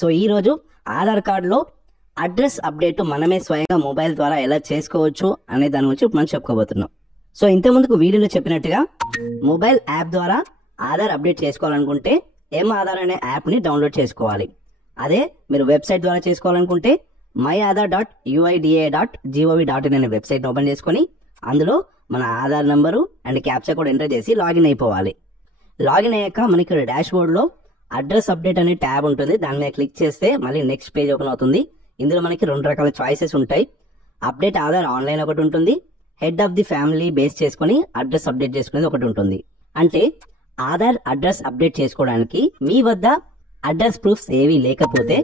So ఈ రోజు ఆధార్ కార్డులో అడ్రస్ అప్డేట్ మనమే స్వయంగా మొబైల్ ద్వారా ఎలా చేసుకోవచ్చు అనే దాని గురించి మనం చెప్పుకోబోతున్నాం. సో ఇంతకుముందుకు వీడియోలో చెప్పినట్టుగా మొబైల్ యాప్ ద్వారా ఆధార్ అప్డేట్ చేసుకోవాలనుకుంటే ఆధార్ అనే యాప్ని డౌన్లోడ్ చేసుకోవాలి. అదే మీరు వెబ్సైట్ ద్వారా చేసుకోవాలనుకుంటే myAadhar.uida.gov.in అనే వెబ్సైట్ ఓపెన్ చేసుకొని అందులో మన Aadhaar number and captcha code enter చేసి లాగిన్ అయిపోవాలి. లాగిన్ అయ్యాక మనకి డాష్ బోర్డ్లో అడ్రస్ అప్డేట్ అనే ట్యాబ్ ఉంటుంది. దాని మీద క్లిక్ చేస్తే మళ్ళీ నెక్స్ట్ పేజ్ ఓపెన్ అవుతుంది. ఇందులో మనకి 2 రకాల చాయిసెస్ ఉంటాయి. అప్డేట్ ఆధార్ ఆన్లైన్ ఒకటి ఉంటుంది, head of the family base చేసుకుని అడ్రస్ అప్డేట్ చేసుకునేది ఒకటి ఉంటుంది. అంటే ఆధార్ అడ్రస్ అప్డేట్ చేసుకోవడానికి మీ వద్ద అడ్రస్ ప్రూఫ్స్ ఏవి లేకపోతే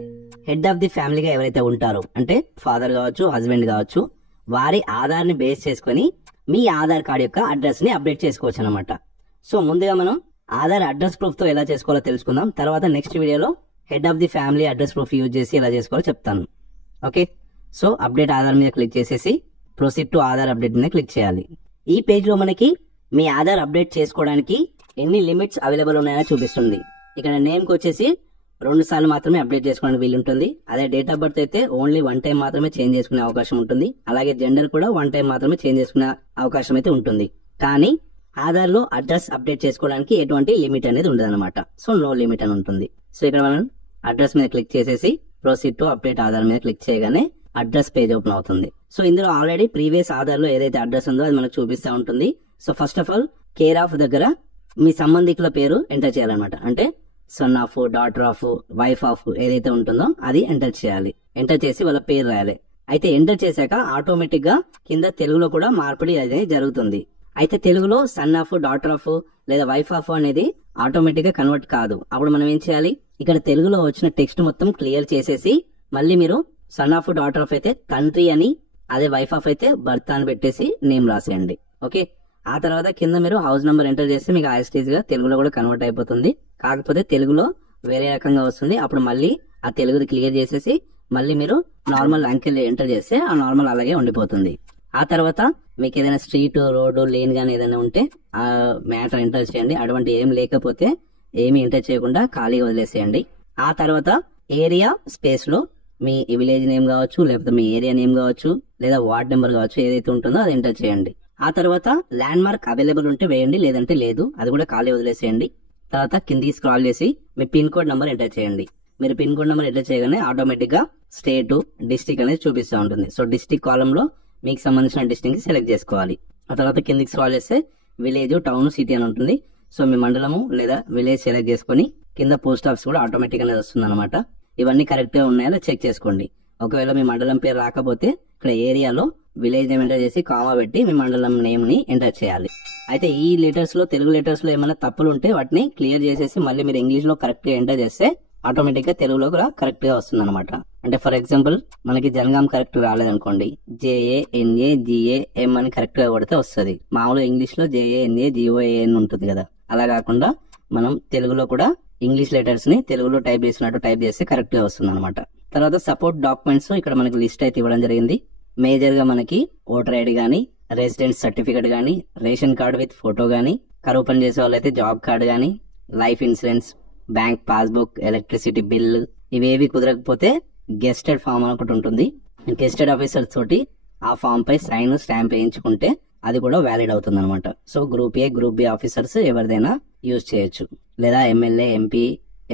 హెడ్ ఆఫ్ ది ఫ్యామిలీగా ఎవరైతే ఉంటారో అంటే ఫాదర్ కావచ్చు, హస్బెండ్ కావచ్చు, వారి ఆధార్ని బేస్ చేసుకుని మీ ఆధార్ కార్డ్ యొక్క అడ్రస్ ని అప్డేట్ చేసుకోవచ్చు అనమాట. సో ముందుగా మనం ఆధార్ అడ్రస్ ప్రూఫ్ తో ఎలా చేసుకోవాలో తెలుసుకుందాం. తర్వాత నెక్స్ట్ వీడియోలో head of the family address proof use చేసి ఎలా చేసుకోవాలో చెప్తాను. ఓకే, సో అప్డేట్ ఆధార్ మీద క్లిక్ చేసేసి ప్రొసీడ్ టు ఆధార్ అప్డేట్ మీద క్లిక్ చేయాలి. ఈ పేజ్ లో మనకి మీ ఆధార్ అప్డేట్ చేసుకోవడానికి ఎన్ని లిమిట్స్ అవైలబుల్ ఉన్నాయో చూపిస్తుంది. ఇక్కడ నేమ్ కి వచ్చేసి 2 సార్లు మాత్రమే అప్డేట్ చేసుకోవడానికి వీలు ఉంటుంది. అదే డేట్ ఆఫ్ బర్త్ అయితే ఓన్లీ 1 టైం మాత్రమే చేంజ్ చేసుకునే అవకాశం ఉంటుంది. అలాగే జెండర్ కూడా 1 టైం మాత్రమే చేంజ్ చేసుకునే అవకాశం అయితే ఉంటుంది. కానీ ఆధార్ లో అడ్రస్ అప్డేట్ చేసుకోవడానికి ఎటువంటి లిమిట్ అనేది ఉండదు అనమాట. సో నో లిమిట్ అని ఉంటుంది. సో ఇక్కడ మనం అడ్రస్ మీద క్లిక్ చేసేసి ప్రొసీడ్ టు అప్డేట్ ఆధార్ మీద క్లిక్ చేయగానే అడ్రస్ పేజ్ ఓపెన్ అవుతుంది. సో ఇందులో ఆల్రెడీ ప్రీవియస్ ఆధార్ లో ఏదైతే అడ్రస్ ఉందో అది మనకు చూపిస్తూ ఉంటుంది. So first of all care of దగ్గర మీ సంబంధికుల పేరు ఎంటర్ చేయాలన్నమాట. అంటే son of, daughter of, wife of ఏదైతే ఉంటుందో అది ఎంటర్ చేయాలి. ఎంటర్ చేసి వాళ్ళ పేరు రాయాలి. అయితే ఎంటర్ చేశాక ఆటోమేటిక్ గా కింద తెలుగులో కూడా మార్పిడి అనేది జరుగుతుంది. అయితే తెలుగులో సన్ ఆఫ్, డాటర్ ఆఫ్ లేదా వైఫ్ ఆఫ్ అనేది ఆటోమేటిక్ గా కన్వర్ట్ కాదు. అప్పుడు మనం ఏం చేయాలి, ఇక్కడ తెలుగులో వచ్చిన టెక్స్ట్ మొత్తం క్లియర్ చేసేసి మళ్ళీ మీరు సన్ ఆఫ్, డాటర్ ఆఫ్ అయితే తండ్రి అని, అదే వైఫ్ ఆఫ్ అయితే భర్త అని పెట్టేసి నేమ్ రాసేయండి. ఓకే, ఆ తర్వాత కింద మీరు హౌస్ నంబర్ ఎంటర్ చేస్తే మీకు యాస్టీజ్ గా తెలుగులో కూడా కన్వర్ట్ అయిపోతుంది. కాకపోతే తెలుగులో వేరే రకంగా వస్తుంది. అప్పుడు మళ్ళీ ఆ తెలుగుది క్లియర్ చేసేసి మళ్ళీ మీరు నార్మల్ అంకెల్ ఎంటర్ చేస్తే ఆ నార్మల్ అలాగే ఉండిపోతుంది. ఆ తర్వాత మీకు ఏదైనా స్ట్రీట్, రోడ్డు, లేన్ గానీ ఏదైనా ఉంటే ఆ మ్యాటర్ ఎంటర్ చేయండి. అటువంటి ఏం లేకపోతే ఏమి ఎంటర్ చేయకుండా ఖాళీగా వదిలేసేయండి. ఆ తర్వాత ఏరియా స్పేస్ లో మీ విలేజ్ నేమ్ కావచ్చు, లేకపోతే మీ ఏరియా నేమ్ కావచ్చు, లేదా వార్డ్ నెంబర్ కావచ్చు, ఏదైతే ఉంటుందో అది ఎంటర్ చేయండి. ఆ తర్వాత ల్యాండ్ మార్క్ అవైలబుల్ ఉంటే వేయండి, లేదంటే లేదు, అది కూడా ఖాళీ వదిలేసేయండి. తర్వాత కిందికి స్క్రాల్ చేసి మీ పిన్ కోడ్ నెంబర్ ఎంటర్ చేయండి. మీరు పిన్ కోడ్ నెంబర్ ఎంటర్ చేయగానే ఆటోమేటిక్ గా స్టేట్, డిస్టిక్ అనేది చూపిస్తూ ఉంటుంది. సో డిస్టిక్ కాలం లో మీకు సంబంధించిన డిస్టిక్ సెలెక్ట్ చేసుకోవాలి. ఆ తర్వాత కిందికి స్క్రాల్ చేస్తే విలేజ్, టౌన్, సిటీ అని ఉంటుంది. సో మీ మండలము లేదా విలేజ్ సెలెక్ట్ చేసుకుని కింద పోస్ట్ ఆఫీస్ కూడా ఆటోమేటిక్ అనేది వస్తుంది అనమాట. ఇవన్నీ కరెక్ట్ గా ఉన్నాయో చెక్ చేసుకోండి. ఒకవేళ మీ మండలం పేరు రాకపోతే ఇక్కడ ఏరియాలో విలేజ్ నేమ్ ఎంటర్ చేసి కామా పెట్టి మీ మండలం నేమ్ ని ఎంటర్ చేయాలి. అయితే ఈ లెటర్స్ లో, తెలుగు లెటర్స్ లో ఏమైనా తప్పులు ఉంటే వాటిని క్లియర్ చేసేసి మళ్ళీ మీరు ఇంగ్లీష్ లో కరెక్ట్ గా ఎంటర్ చేస్తే ఆటోమేటిక్ గా తెలుగులో కూడా కరెక్ట్ గా వస్తుంది అనమాట. అంటే ఫర్ ఎగ్జాంపుల్ మనకి జనగాం కరెక్ట్ రాలేదనుకోండి, JANAGAM అని కరెక్ట్ గా కొడితే వస్తుంది. మామూలుగా ఇంగ్లీష్ లో JANAGOAN ఉంటుంది కదా, అలా కాకుండా మనం తెలుగులో కూడా ఇంగ్లీష్ లెటర్స్ ని తెలుగులో టైప్ చేసినట్టు టైప్ చేస్తే కరెక్ట్ గా వస్తుంది అనమాట. తర్వాత సపోర్ట్ డాక్యుమెంట్స్ ఇక్కడ మనకి లిస్ట్ అయితే ఇవ్వడం జరిగింది. మేజర్ గా మనకి ఓటర్ ఐడి గానీ, రెసిడెన్స్ సర్టిఫికేట్ గానీ, రేషన్ కార్డు విత్ ఫోటో గానీ, కరువు పని చేసే వాళ్ళైతే జాబ్ కార్డు గానీ, life insurance, bank passbook, electricity bill, ఇవేవి కుదరకపోతే గెస్టెడ్ ఫామ్ అని ఒకటి ఉంటుంది. గెస్టెడ్ ఆఫీసర్స్ తోటి ఆ ఫామ్ పై సైన్, స్టాంప్ వేయించుకుంటే అది కూడా వ్యాలిడ్ అవుతుంది అనమాట. So group A, group B officers ఎవరిదైనా యూజ్ చేయొచ్చు. లేదా MLA, MP,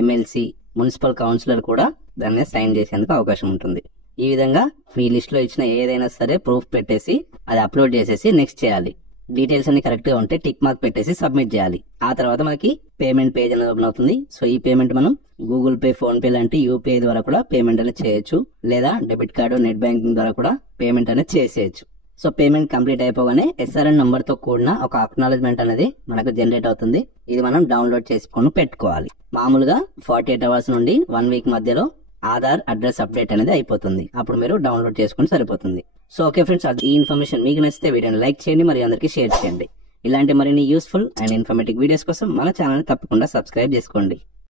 MLC, municipal councillor కూడా దాన్ని సైన్ చేసేందుకు అవకాశం ఉంటుంది. ఈ విధంగా మీ లిస్ట్ లో ఇచ్చిన ఏదైనా సరే ప్రూఫ్ పెట్టేసి అది అప్లోడ్ చేసేసి నెక్స్ట్ చేయాలి. డీటెయిల్స్ అన్ని కరెక్ట్ గా ఉంటే టిక్ మార్క్ పెట్టేసి సబ్మిట్ చేయాలి. ఆ తర్వాత మనకి పేమెంట్ పేజ్ అనేది ఓపెన్ అవుతుంది. సో ఈ పేమెంట్ మనం గూగుల్ పే, ఫోన్ పే లాంటి UPI ద్వారా కూడా పేమెంట్ అనేది చేయొచ్చు. లేదా డెబిట్ కార్డు, నెట్ బ్యాంకింగ్ ద్వారా కూడా పేమెంట్ అనేది చేసేయచ్చు. సో పేమెంట్ కంప్లీట్ అయిపోగానే SRN నంబర్ తో కూడిన ఒక అక్నాలెడ్జ్మెంట్ అనేది మనకు జనరేట్ అవుతుంది. ఇది మనం డౌన్లోడ్ చేసుకొని పెట్టుకోవాలి. మామూలుగా 48 అవర్స్ నుండి 1 వీక్ మధ్యలో ఆధార్ అడ్రస్ అప్డేట్ అనేది అయిపోతుంది. అప్పుడు మీరు డౌన్లోడ్ చేసుకుని సరిపోతుంది. సో ఓకే ఫ్రెండ్స్, ఈ ఇన్ఫర్మేషన్ మీకు నచ్చితే వీడియోని లైక్ చేయండి, మరియు అందరికీ షేర్ చేయండి. ఇలాంటి మరిన్ని యూస్ఫుల్ అండ్ ఇన్ఫర్మేటివ్ వీడియోస్ కోసం మన ఛానల్ తప్పకుండా సబ్స్క్రైబ్ చేసుకోండి.